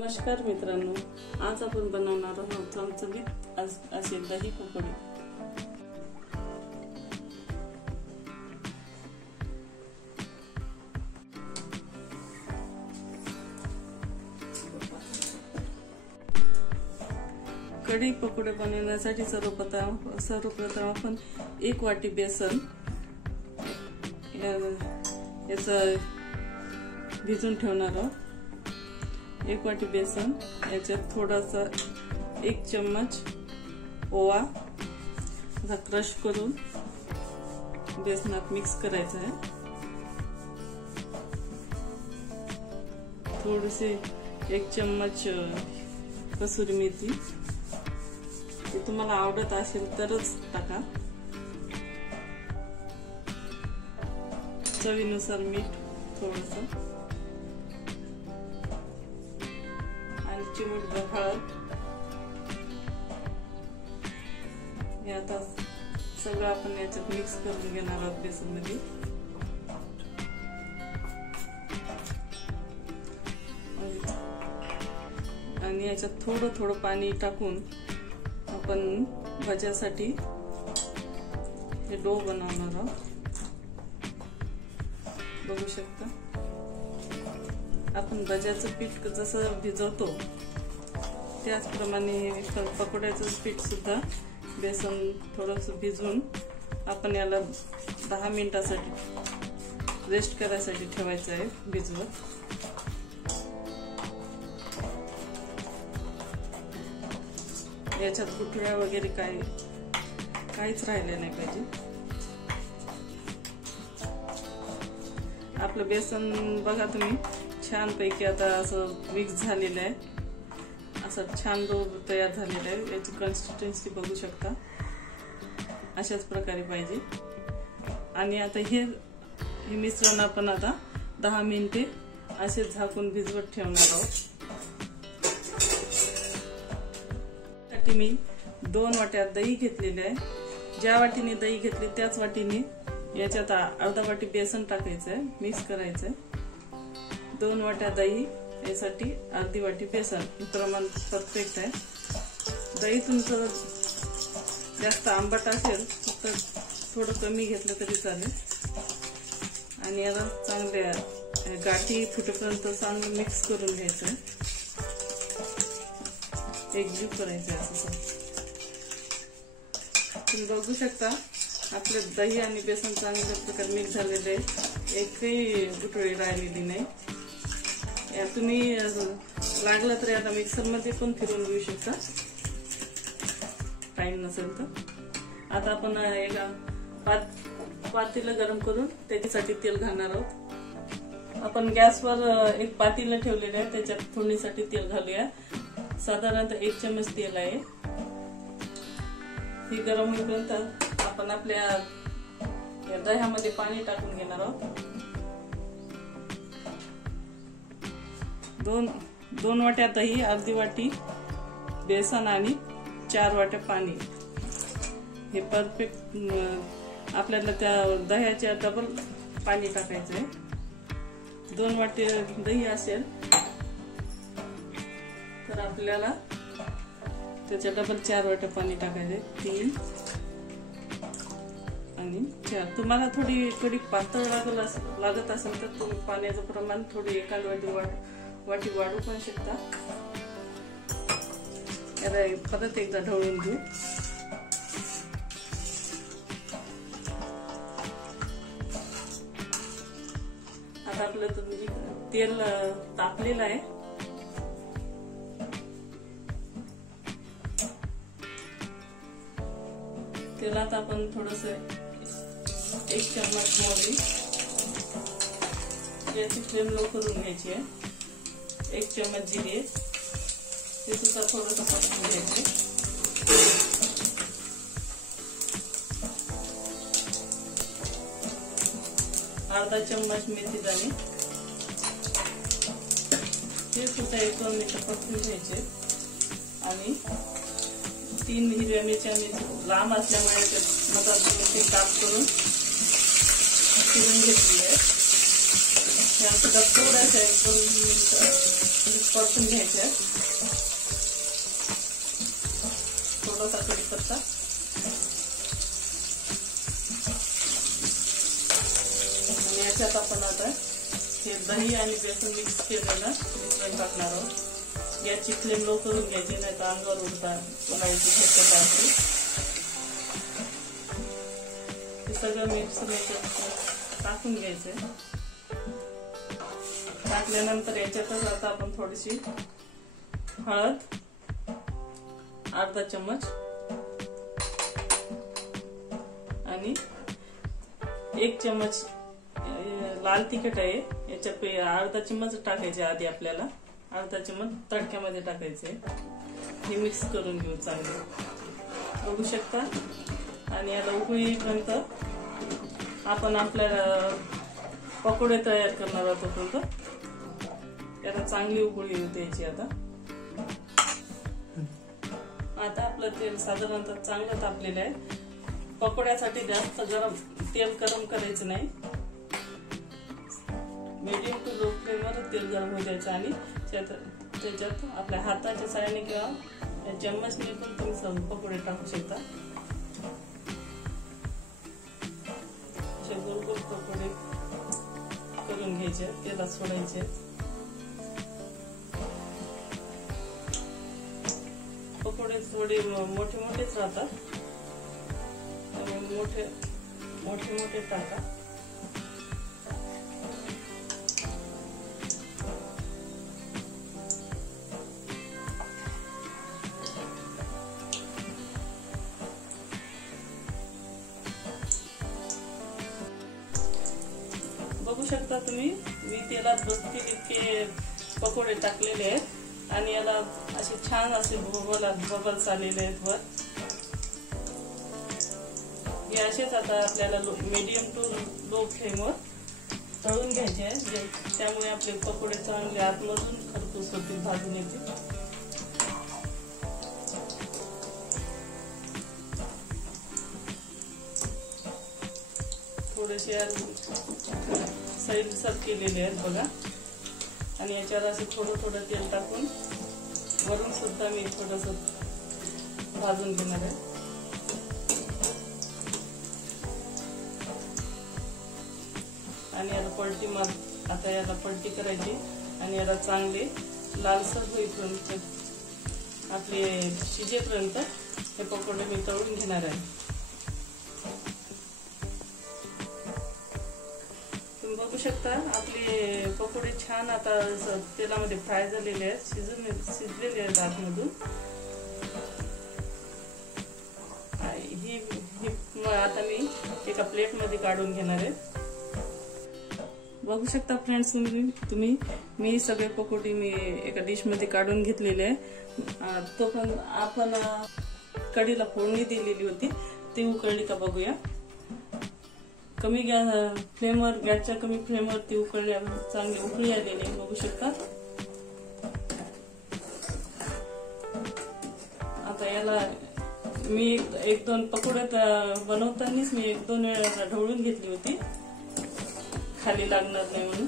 नमस्कार मित्रांनो, आज आपण बनवणार आहोत चमचमीत असे दही पकोडे। कढी पकोडे बनवण्यासाठी सर्वप्रथम आपण 1 वाटी बेसन याचं भिजून ठेवणार आहोत। 1 वाटी बेसन, याच्यात थोडासा 1 चम्मच ओवा क्रश करून बेसनात मिक्स करायचा आहे। थोडीशी 1 चम्मच कसुरी मेथी, ते तुम्हाला आवडत असेल तरच टाका। चवीनुसार मीठ थोडंसं आणि चिमूटभर हळद। हे आता सगळं आपण याच्यात मिक्स करून घेणार आहोत बेसन मध्ये। आणि याच्यात थोडं थोडं पाणी टाकून आपण भज्यासाठी हे डो बनवणार आहोत। बघू शकता, आपण भज्याचं पीठ जसं भिजवतो त्याचप्रमाणे पकोड्याचं पीठ सुद्धा बेसन थोडंसं भिजवून आपण याला 10 मिनिटासाठी रेस्ट करायसाठी ठेवायचं आहे भिजवत। याच्यात गुठळ्या वगैरे काहीच राहिले नाही पाहिजे। आपलं बेसन बघा तुम्ही छान पैकी आता असं मिक्स झालेलं आहे, असं छान डो तयार झालेला आहे। याची कन्सिस्टन्सी बघू शकता, अशाच प्रकारे पाहिजे। आणि आता हे मिश्रण आपण आता 10 मिनिटे असे झाकून भिजवत ठेवणार आहोत। त्यासाठी मी 2 वाट्या दही घेतलेले आहे। ज्या वाटीने दही घेतली त्याच वाटीने याच्यात अर्धा वाटी बेसन टाकायचं आहे, मिक्स करायचं आहे। 2 वाट्या दही यासाठी अर्धी वाटी बेसन, प्रमाण परफेक्ट आहे। दही तुमचं जास्त आंबट असेल तर थोडं कमी घेतलं तरी चालेल। आणि याला चांगल्या गाठी फुटेपर्यंत चांगलं मिक्स करून घ्यायचं आहे, एकजीव करायचं आहे असं। तुम्ही बघू शकता आपले दही आणि बेसन चांगल्या प्रकारे मिक्स झालेले आहे, एकही गुठळी राहिलेली नाही। या तुम्ही लागलं तर आता मिक्सर मध्ये पण फिरवून घेऊ शकता, टाइम नसेल तर। आता आपण पातेलं गरम करून त्याच्यासाठी तेल घालणार आहोत। आपण गॅसवर एक पातेलं ठेवलेलं आहे, त्याच्यात फोडणीसाठी तेल घालूया। साधारणतः 1 चम्मच तेल आहे। हे गरम होईपर्यंत आपण आपल्या दह्यामध्ये पाणी टाकून घेणार आहोत। 2 वाट्या दही, अर्धी वाटी बेसन आणि 4 वाट्या पाणी। हे परफेक्ट आपल्याला त्या दह्याच्या डबल पाणी टाकायचं आहे। 2 वाटी दही असेल तर आपल्याला त्याच्या डबल 4 वाट्या पाणी टाकायचे, 3 आणि 4। तुम्हाला थोडी कढी पातळ लागत असेल तर तुम्ही पाण्याचं प्रमाण थोडी एखाद वाटी वाढू पण शकता। याला परत एकदा ढवळून घेऊ। आता आपलं तेल तापलेलं आहे। तेलात आपण थोडस 1 चम्मच मोहरी, याची फ्लेम लो करून घ्यायची आहे। 1 चम्मच जिरे, ते सुद्धा थोडंसं परतून घ्यायचे। अर्धा चम्मच मेथी दाणे, ते सुद्धा 1-2 मिनिटं परतून घ्यायचे। आणि 3 हिरव्या मिरच्या लांब असल्यामुळे मधात काप करून चिरून घेतली आहे। थोडासा 1-2 मिनिटं परतून घ्यायचे. थोडासा कढीपत्ता आणि याच्यात आपण आता हे दही आणि बेसन मिक्स केलेलं मिश्रण टाकणार आहोत. याची फ्लेम लो करून घ्यायची, नाही तर अंगावर उडायची शक्यता असते. हे सगळं मिक्सर टाकून घ्यायचंय. टाकल्यानंतर याच्यातच आता आपण थोडीशी हळद, अर्धा चम्मच आणि 1 चम्मच लाल तिखट आहे. याच्यात अर्धा चम्मच टाकायचे. आधी आपल्याला अर्धा चम्मच तडक्यामध्ये टाकायचे. हे मिक्स करून घेऊ चांगलं, बघू शकता. आणि याला उकळीपर्यंत आपण आपल्याला पकोडे तयार करणार आहोत. तोपर्यंत याला चांगली उकळी येऊ द्यायची. आता आपलं तेल साधारणतः चांगलं तापलेलं आहे. पकोड्यासाठी जास्त तेल गरम करायचं नाही. मीडियम टू लो फ्लेमवर तेल गरम होऊ द्यायचं आणि त्याच्यात आपल्या हाताच्या साहाय्याने किंवा चम्मचने पण तुम्ही पकोडे टाकू शकता. असे गोल गोल पकोडे करून घ्यायचे, तेलात सोडायचे. पकोडे थोडे मोठे मोठेच राहतात आणि मोठे मोठे टाका. बघू शकता तुम्ही, मी तेलात बसतील इतके पकोडे टाकलेले आहेत आणि याला असे छान असे बबल्स आलेले आहेत वर. हे असेच आता आपल्याला मीडियम टू लो फ्लेमवर तळून घ्यायचे आहे. त्यामुळे आपले पकोडे चांगले आतमधून खरपूस होतील, भाजून येतील. थोडेसे साईड सर्व केलेले आहेत बघा. आणि याच्यावर असे थोडं तेल टाकून वरून सुद्धा मी थोडंसं भाजून घेणार आहे. आणि याला आता याला पलटी करायची आणि याला चांगले लालसर होईपर्यंत, आपले शिजेपर्यंत हे पकोडे मी तळून घेणार आहे. बघू शकता आपले पकोडे छान आता तेलामध्ये फ्राय झालेले आहेत, शिजलेले आहेत आतमधून. आता मी एका प्लेट मध्ये काढून घेणार आहे. बघू शकता फ्रेंड्स तुम्ही, मी सगळे पकोडे मी एका डिश मध्ये काढून घेतलेले आहे. तो पण आपण कढीला फोडणी दिलेली होती, ती उकळली का बघूया. कमी फ्लेमवर, गॅसच्या कमी फ्लेमवर ती उकळली, चांगली उकळी आलेली आहे, बघू शकता. आता याला मी 1-2 पकोडे बनवतानाच मी 1-2 वेळा ढवळून घेतली होती, खाली लागणार नाही म्हणून.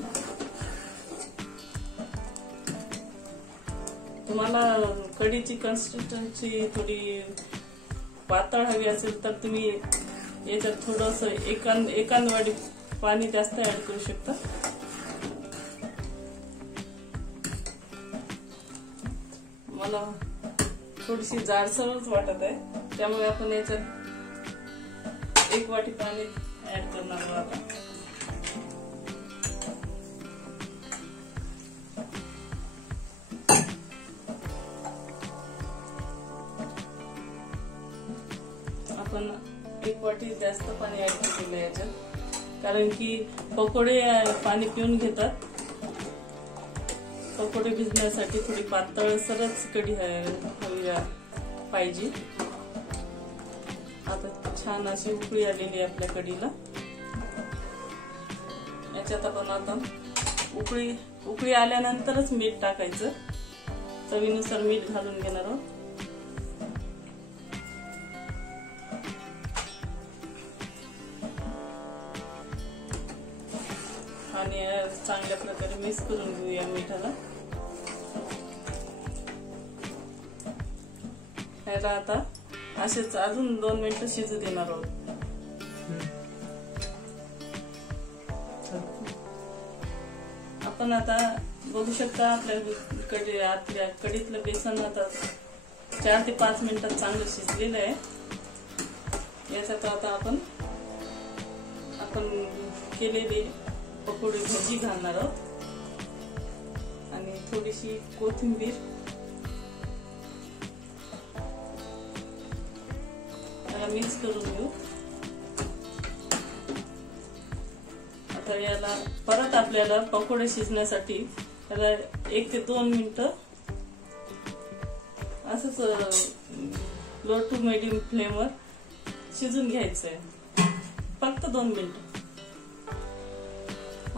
तुम्हाला कढीची कन्सिस्टन्सी थोडी पातळ हवी असेल तर तुम्ही याच्यात थोडंसं एकांद वाटी पाणी जास्त ऍड करू शकता. मला थोडीशी जाडसरच वाटत आहे, त्यामुळे आपण याच्यात 1 वाटी पाणी ऍड करणार आहोत. आता आपण 1 वाटी जास्त पाणी ऍड केलेलं आहे याच्यात, कारण की पकोडे पाणी पिऊन घेतात. पकोडे भिजण्यासाठी थोडी पातळसरच कढी हवी पाहिजे. आता छान अशी उकळी आलेली आहे आपल्या कढीला. याच्यात आपण आता उकळी आल्यानंतरच मीठ टाकायचं. चवीनुसार मीठ घालून घेणार आहोत. आणि चांगल्या प्रकारे मिक्स करून घेऊया मिठाला. याला आता असेच अजून 2 मिनिटं शिजू देणार आहोत. आपण आता बघू शकता आपल्या कढीतलं बेसन आता 4 ते 5 मिनिटात चांगलं शिजलेलं आहे. याच्यात आता आपण केलेली पकोडी भाजी घालणार आहोत आणि थोडीशी कोथिंबीर. मिक्स करून घेऊ. आता याला परत आपल्याला पकोडे शिजण्यासाठी त्याला 1 ते 2 मिनिटं असंच लो टू मीडियम फ्लेमवर शिजून घ्यायचं आहे. फक्त 2 मिनिटं.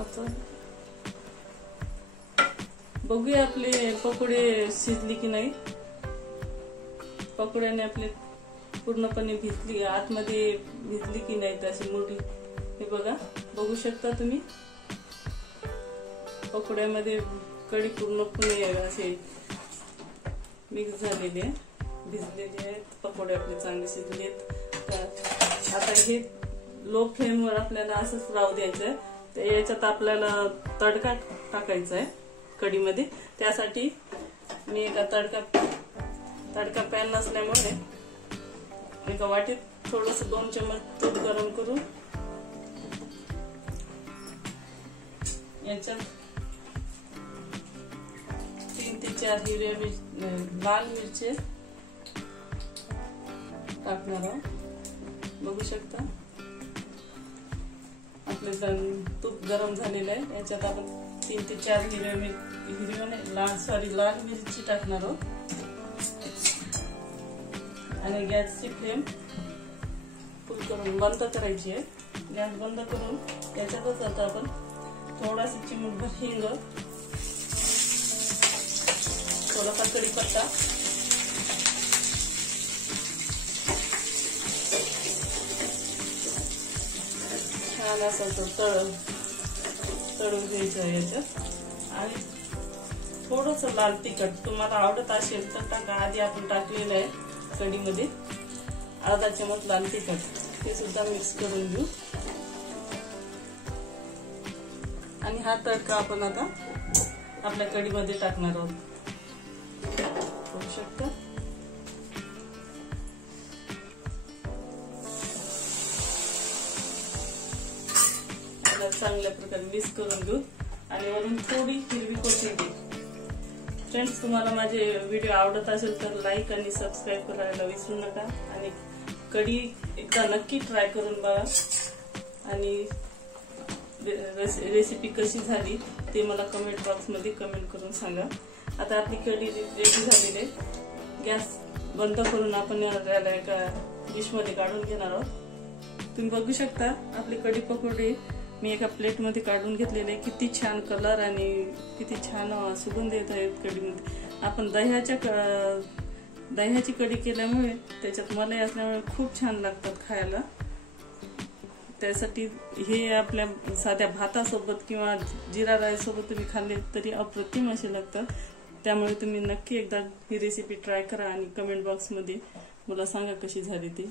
आता बघूया आपले पकोडे शिजले की नाही. पकोड्याने आपले पूर्णपणे भिजली, आतमध्ये भिजली की नाही त्याची मोठी हे बघू शकता तुम्ही. पकोड्यामध्ये कढी पूर्णपणे असे मिक्स झालेले आहे, भिजलेले आहेत. पकोडे आपले चांगले शिजले आहेत. आता हे लो फ्लेमवर आपल्याला असंच राहू द्यायचंय. तर याच्यात आपल्याला तडका टाकायचा आहे कढीमध्ये. त्यासाठी मी एका तडका पॅन नसल्यामुळे एका वाटीत थोडस 2 चमच तूप गरम करून याच्यात 3 ते 4 लाल मिरची टाकणार आहोत. बघू शकता आपले तूप गरम झालेलं आहे. याच्यात आपण 3 ते 4 लाल मिरची टाकणार आहोत आणि गॅसची फ्लेम फुल करून बंद करायची आहे. गॅस बंद करून याच्यातच आता आपण थोडासा चिमूटभर हिंग, थोडासा कढीपत्ता, छान असं तळून घ्यायचं आहे याच्यात. आणि थोडस लाल तिखट तुम्हाला आवडत असेल तर टाका. आधी आपण टाकलेलं आहे कढीमध्ये अर्धा चमच लाल तिखट, ते सुद्धा मिक्स करून घेऊ. आणि हा तडका आपण आता आपल्या कढीमध्ये टाकणार आहोत. बघू शकता आता चांगल्या प्रकारे मिक्स करून घेऊ. आणि वरून थोडी हिरवी कोथिंबीर. फ्रेंड्स, तुम्हाला माझे व्हिडिओ आवडत असेल तर लाईक आणि सबस्क्राईब करायला विसरू नका. आणि कढी एकदा नक्की ट्राय करून बघा आणि रेसिपी कशी झाली ते मला कमेंट बॉक्स मध्ये कमेंट करून सांगा. आता आपली कढी रेडी झालेली आहे. गॅस बंद करून आपण याला एका डिश मध्ये काढून घेणार आहोत. तुम्ही बघू शकता आपली कढी पकोडी मी एका प्लेट मध्ये काढून घेतलेले. किती छान कलर आणि किती छान सुगंध येत आहेत कढीमध्ये. आपण दह्याची कढी केल्यामुळे त्याच्यात मलाई असल्यामुळे खूप छान लागतात खायला. त्यासाठी हे आपल्या साध्या भातासोबत किंवा जिरा राईस सोबत तुम्ही खाल्ले तरी अप्रतिम असे लागतात. त्यामुळे तुम्ही नक्की एकदा ही रेसिपी ट्राय करा आणि कमेंट बॉक्स मध्ये मला सांगा कशी झाली ती.